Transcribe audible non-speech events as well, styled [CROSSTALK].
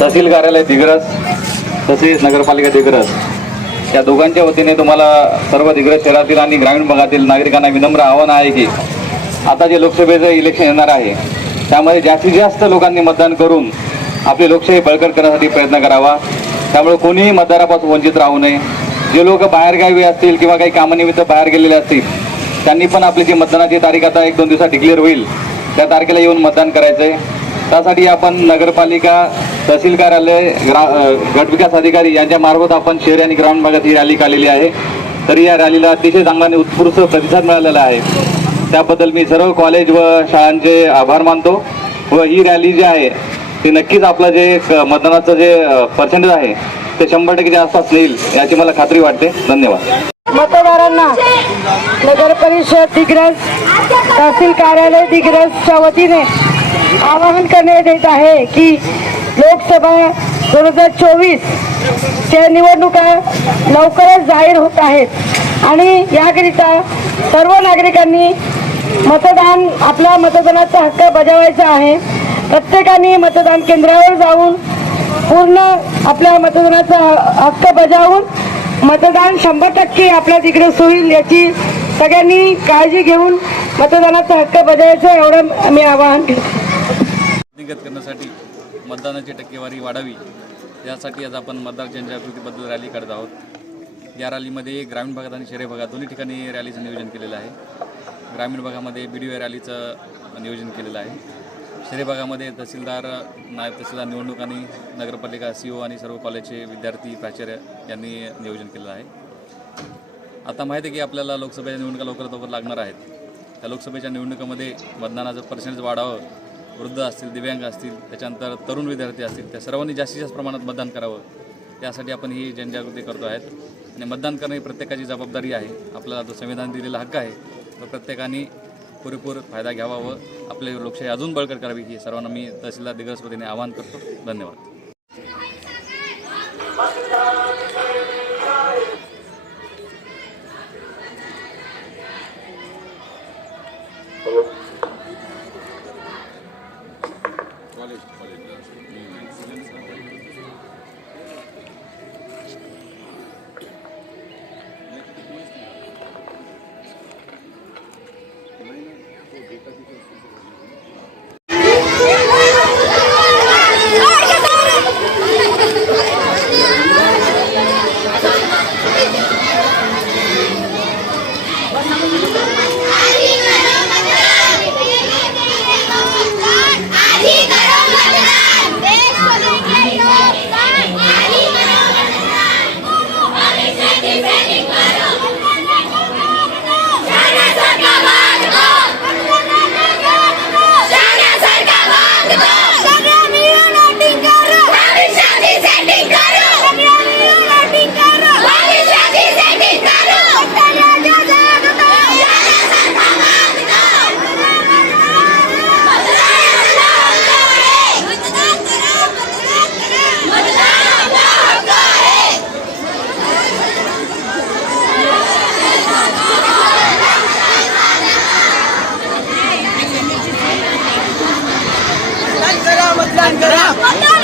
तहसील कार्यालय दिग्रस तसेच नगरपालिका दिग्रस. या दोघांच्या वतीने तुम्हाला सर्व दिग्रस शहरातील आणि ग्रामीण भागातील नागरिकांना विनम्र आव्हान आहे की आता जे लोकसभेचं इलेक्शन येणार आहे त्यामध्ये जास्तीत जास्त लोकांनी मतदान करून आपली लोकशाही बळकट करण्यासाठी प्रयत्न करावा. त्यामुळे कोणीही मतदारापासून वंचित राहू नये. जे लोक बाहेरगावी असतील किंवा काही कामानिमित्त बाहेर गेलेले असतील त्यांनी पण आपली जी मतदानाची तारीख आता एक दोन दिवसात डिक्लेअर होईल. त्या तारखेला येऊन मतदान करायचं आहे त्यासाठी आपण नगरपालिका तहसील कार्यालय ग्रा गटविकास अधिकारी यांच्या मार्फत आपण शहरी आणि ग्रामीण भागात ही रॅली काढलेली आहे. तरी या रॅलीला अतिशय चांगल्याने उत्कृष्ट उत्स्फूर्त प्रतिसाद मिळालेला आहे. त्याबद्दल मी सर्व कॉलेज व शाळांचे आभार मानतो व ही रॅली जी आहे ती नक्कीच आपलं जे क- मतदानाचं जे पर्सेंटेज आहे ते शंभर टक्केच्या आसपास येईल याची मला खात्री वाटते. धन्यवाद. मतदारांना नगर परिषद दिग्रज तहसील कार्यालय दिग्रजच्या वतीने आवाहन करण्यात येत आहे की लोकसभा दोन हजार चोवीस च्या निवडणुका लवकरच जाहीर होत आहेत. आणि याकरिता सर्व नागरिकांनी मतदान आपला मतदानाचा हक्क बजावायचा आहे. प्रत्येकाने मतदान केंद्रावर जाऊन पूर्ण आपल्या मतदानाचा हक्क बजावून मतदान शंभर टक्के आपल्या तिकडे होईल याची सगळ्यांनी काळजी घेऊन मतदानाचा हक्क बजावायचं एवढं मी आवाहन करते. करण्यासाठी मतदानाची टक्केवारी वाढावी यासाठी आज आपण मतदार जनजागृतीबद्दल रॅली काढत आहोत. या रॅलीमध्ये ग्रामीण भागात आणि शहरी भागात दोन्ही ठिकाणी रॅलीचं नियोजन केलेलं आहे. ग्रामीण भागामध्ये बी डी ओ रॅलीचं नियोजन केलेलं आहे. शहरी भागामध्ये तहसीलदार नायब तहसीलदार निवडणूक आणि नगरपालिका सी ओ आणि सर्व कॉलेजचे विद्यार्थी प्राचार्य यांनी नियोजन केलेलं आहे. आता माहिती आहे की आपल्याला लोकसभेच्या निवडणुका लवकरात लवकर लागणार आहेत. त्या लोकसभेच्या निवडणुकीमध्ये मतदानाचं पर्सेंटेज वाढावं वृद्ध असतील दिव्यांग असतील त्याच्यानंतर तरुण विद्यार्थी असतील त्या सर्वांनी जास्तीत जास्त प्रमाणात मतदान करावं. त्यासाठी आपण ही जनजागृती करतो आहेत. आणि मतदान करणं ही प्रत्येकाची जबाबदारी आहे. आपल्याला जो संविधान दिलेला हक्क आहे तो प्रत्येकाने पुरेपूर फायदा घ्यावा व आपली लोकशाही अजून बळकट करावी ही सर्वांना मी तहसीलदार दिग्रस्पतीने आवाहन करतो. धन्यवाद. Qualität. defending my 我就 [LAUGHS]